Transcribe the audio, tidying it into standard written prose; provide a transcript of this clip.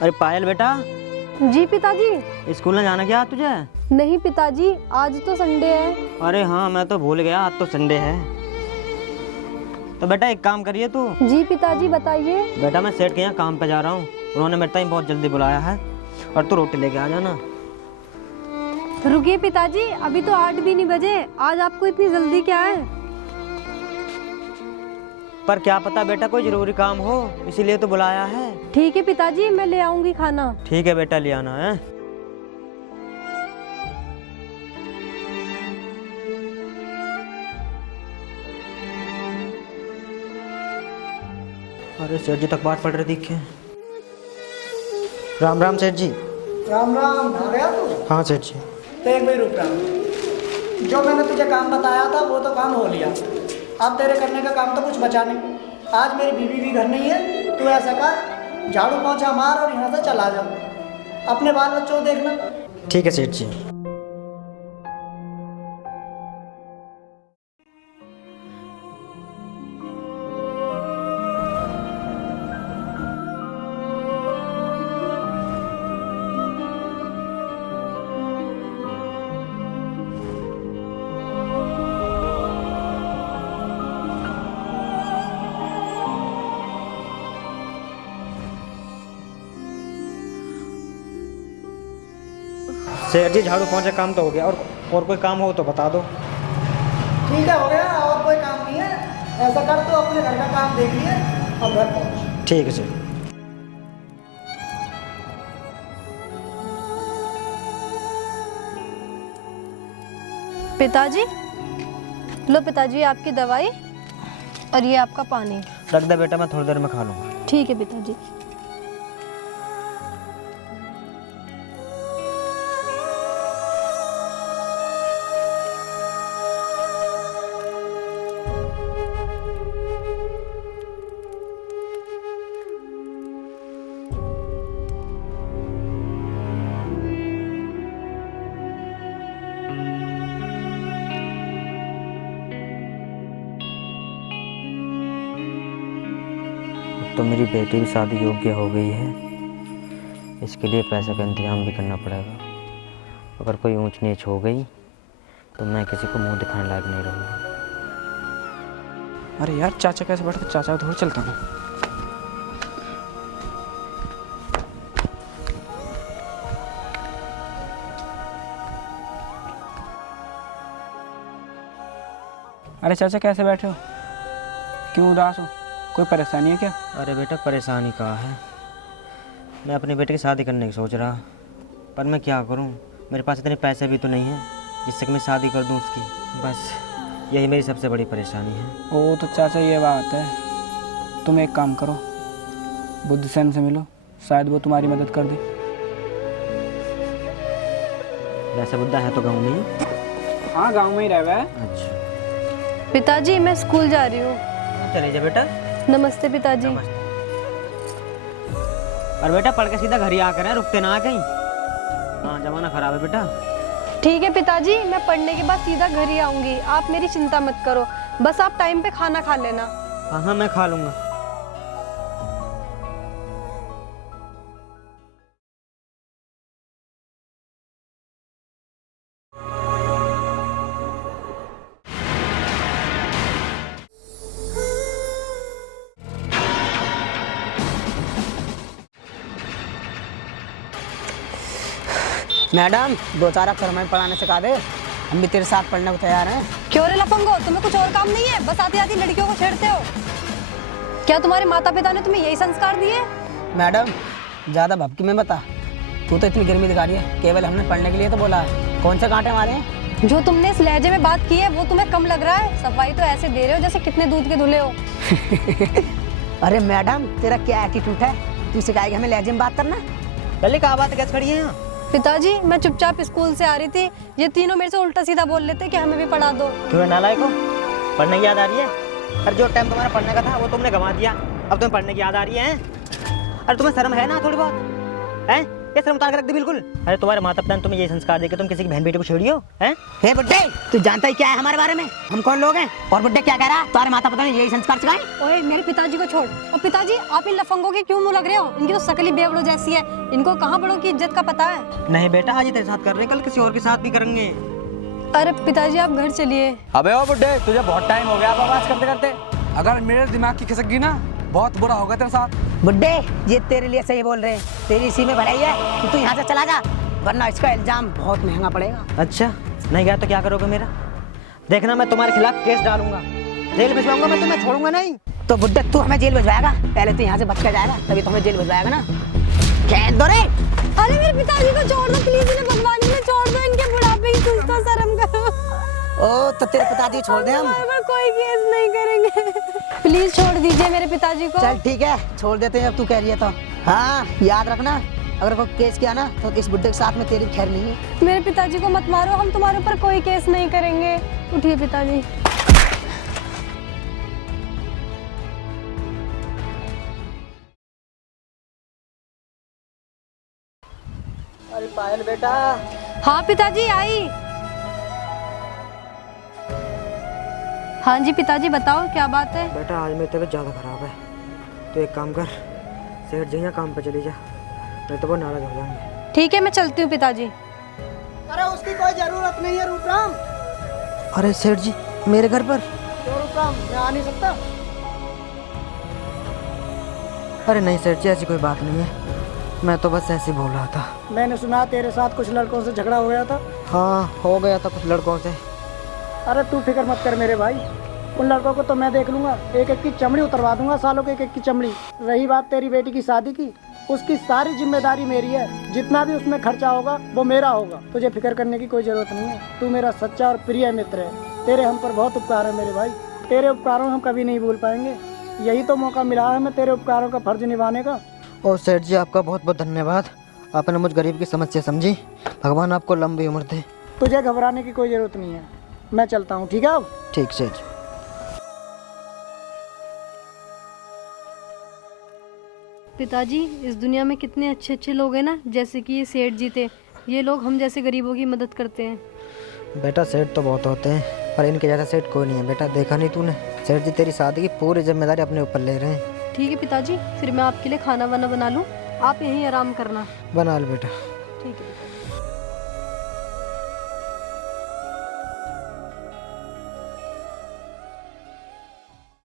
अरे पायल बेटा। जी पिताजी। स्कूल में जाना क्या तुझे? नहीं पिताजी, आज तो संडे है। अरे हाँ, मैं तो भूल गया, आज तो संडे है। तो बेटा एक काम करिए तू। जी पिताजी बताइए। बेटा मैं सेठ के यहाँ काम पे जा रहा हूँ, उन्होंने मेरे टाइम बहुत जल्दी बुलाया है, और तू रोटी लेके आ जाना। रुकिए पिताजी, अभी तो 8 भी नहीं बजे, आज आपको इतनी जल्दी क्या है? पर क्या पता बेटा कोई जरूरी काम हो, इसीलिए तो बुलाया है। ठीक है पिताजी, मैं ले आऊंगी खाना। ठीक है बेटा, ले आना है। अरे सेठ जी तक बात पड़ रही दिखे। राम राम सेठ जी। राम राम। आ गया तू? हाँ सेठ जी। तो एक मिनट रुक रहा। जो मैंने तुझे काम बताया था वो तो काम हो लिया, अब तेरे करने का काम तो कुछ बचा नहीं। आज मेरी बीवी भी घर नहीं है, तू ऐसा कर, झाड़ू पोंछा मार और यहाँ से चला जा, अपने बाल बच्चों को देखना। ठीक है सेठ जी। सेठ जी झाड़ू पोंछा काम तो हो गया, और कोई काम हो तो बता दो। ठीक है, हो गया, और कोई काम नहीं है। ऐसा कर, तू अपने घर का काम देख लिए और घर पहुँच। ठीक है सेठ। पिताजी लो पिताजी, आपकी दवाई और ये आपका पानी। रख दे बेटा, मैं थोड़ी देर में खा लूँगा। ठीक है पिताजी। तो मेरी बेटी भी शादी योग्य हो गई है, इसके लिए पैसे का इंतजाम भी करना पड़ेगा। अगर कोई ऊंच नीच हो गई तो मैं किसी को मुंह दिखाने लायक नहीं रहूँगा। अरे यार चाचा कैसे बैठते, चाचा को थोड़ी चलता हूँ। अरे चाचा कैसे बैठे हो, क्यों उदास हो, कोई परेशानी है क्या? अरे बेटा परेशानी कहाँ है, मैं अपने बेटे की शादी करने की सोच रहा, पर मैं क्या करूं, मेरे पास इतने पैसे भी तो नहीं हैं जिससे कि मैं शादी कर दूं उसकी। बस यही मेरी सबसे बड़ी परेशानी है। ओ तो चाचा ये बात है, तुम एक काम करो, बुद्धसेन से मिलो, शायद वो तुम्हारी मदद कर दे। वैसे बुद्धा है तो गाँव में ही? हाँ गाँव में ही रह है। अच्छा पिताजी मैं स्कूल जा रही हूँ। चले जा बेटा। नमस्ते पिताजी। और बेटा पढ़ के सीधा घर ही आकर है, रुकते ना कहीं। हाँ जमाना खराब है बेटा। ठीक है पिताजी, मैं पढ़ने के बाद सीधा घर ही आऊंगी, आप मेरी चिंता मत करो, बस आप टाइम पे खाना खा लेना। हाँ हाँ मैं खा लूँगा। मैडम 2-4 अक्षर हमें पढ़ाने सिखा दे, हम भी तेरे साथ पढ़ने को तैयार हैं। क्यों रे लफंगो, तुम्हें कुछ और काम नहीं है, बस आती आती लड़कियों को छेड़ते हो? क्या तुम्हारे माता पिता ने तुम्हें यही संस्कार दिए? मैडम ज़्यादा भपकी में बता, तू तो इतनी गर्मी दिखा रही है, केवल हमने पढ़ने के लिए तो बोला है, कौन से कांटे मारे हैं? जो तुमने इस लहजे में बात की है वो तुम्हें कम लग रहा है? सफाई तो ऐसे दे रहे हो जैसे कितने दूध के धुले हो। अरे मैडम तेरा क्या एटीट्यूड है, तू सिखाएगी हमें लहजे में बात करना? पहले कहाँ बात कैसे खड़ी है यहाँ? पिताजी मैं चुपचाप स्कूल से आ रही थी, ये तीनों मेरे से उल्टा सीधा बोल लेते कि हमें भी पढ़ा दो। क्यों नालायक हो, पढ़ने की याद आ रही है? अरे जो टाइम तुम्हारा पढ़ने का था वो तुमने गंवा दिया, अब तुम्हें पढ़ने की याद आ रही है? अरे तुम्हें शर्म है ना थोड़ी बहुत, हैं? ये शर्म उतार के रख दे बिल्कुल। अरे तुम्हारे माता पिता ने तुम्हें ये संस्कार देके तुम किसी की बहन बेटी को छेड़ियो हैं? हे बुड्ढे, तू जानता ही क्या है हमारे बारे में? हम कौन लोग हैं? और बुड्ढे क्या कह रहा है? तुम्हारे माता पिता ने यही संस्कार सिखाए? ओए मेरे पिताजी को छोड़। और पिताजी आप इन लफंगों के क्यों मुंह लग रहे हो? इनकी तो शकल बेवड़ो जैसी है। इनको कहाँ बड़ों की इज्जत का पता है? नहीं बेटा, आज ही तेरे साथ कर रहे हैं, कल किसी और के साथ भी करेंगे। अरे पिताजी आप घर चलिए। अबे ओ बुड्ढे, तुझे बहुत टाइम हो गया बकवास करते करते। अगर मेरे दिमाग की खिसक गई ना, बहुत बुरा होगा तेरे साथ। बुड्ढे, ये तेरे लिए सही बोल रहे हैं। तेरी इसी में भलाई है कि तू यहाँ से चला जा, वरना इसका इल्जाम बहुत महंगा पड़ेगा। अच्छा, नहीं गया तो क्या करोगे मेरा? देखना मैं तुम्हारे खिलाफ केस डालूंगा, जेल भिजवाऊंगा, मैं तुम्हें छोड़ूंगा नहीं। तो बुड्ढे तू हमें जेल भिजवाएगा? पहले तू यहाँ से भटका जाएगा, तभी तो हमें जेल भिजवाएगा ना। कह दो रे। अरे मेरे पिताजी को छोड़ दो प्लीज, इन्हें भगवान में छोड़ दो। इनके बुढ़ापे की कुछ तो शर्म करो। ओ तो तेरे पिताजी छोड़ दे हम? पर कोई केस नहीं करेंगे। प्लीज छोड़ दीजिए मेरे पिताजी को। चल ठीक है, छोड़ देते हैं अब तू कह रही है तो। हाँ याद रखना, अगर कोई केस किया ना तो इस बुड्ढे के साथ में तेरी खैर नहीं है। मेरे पिताजी को मत मारो, हम तुम्हारे ऊपर कोई केस नहीं करेंगे। उठिए पिताजी। अरे पायल बेटा, हाँ पिताजी आई। हाँ जी पिताजी बताओ क्या बात है? बेटा आज मेरी तबीयत ज़्यादा ख़राब है, तो एक काम कर, सेठ जी यहाँ काम पे चली जा, नहीं तो वो नाराज़ हो जाएंगे। ठीक है मैं चलती हूँ पिताजी। अरे उसकी कोई जरूरत नहीं है रूपराम। अरे सेठ जी मेरे घर पर? क्यों रूपराम, मैं आ नहीं सकता? अरे नहीं सेठ जी, ऐसी कोई बात नहीं है, मैं तो बस ऐसे ही बोल रहा था। मैंने सुना तेरे साथ कुछ लड़कों से झगड़ा हो गया था। हाँ हो गया था कुछ लड़कों से। अरे तू फिक्र मत कर मेरे भाई, उन लड़कों को तो मैं देख लूंगा, एक एक की चमड़ी उतरवा दूंगा, सालों के एक एक की चमड़ी। रही बात तेरी बेटी की शादी की, उसकी सारी जिम्मेदारी मेरी है, जितना भी उसमें खर्चा होगा वो मेरा होगा। तुझे फिक्र करने की कोई जरूरत नहीं है, तू मेरा सच्चा और प्रिय मित्र है। तेरे हम पर बहुत उपकार है मेरे भाई, तेरे उपकारों हम कभी नहीं भूल पाएंगे। यही तो मौका मिला है हमें तेरे उपकारों का फर्ज निभाने का। और सेठ जी आपका बहुत बहुत धन्यवाद, आपने मुझ गरीब की समस्या समझी, भगवान आपको लंबी उम्र दे। तुझे घबराने की कोई जरूरत नहीं है, मैं चलता हूँ, ठीक है? अब ठीक सेठ जी। पिताजी इस दुनिया में कितने अच्छे अच्छे लोग हैं ना, जैसे कि ये सेठ जी थे। ये लोग हम जैसे गरीबों की मदद करते हैं। बेटा सेठ तो बहुत होते हैं, पर इनके जैसा सेठ कोई नहीं है बेटा, देखा नहीं तूने? सेठ जी तेरी शादी की पूरी जिम्मेदारी अपने ऊपर ले रहे हैं। ठीक है पिताजी, फिर मैं आपके लिए खाना वाना बना लूँ, आप यहीं आराम करना। बना लो बेटा। ठीक है।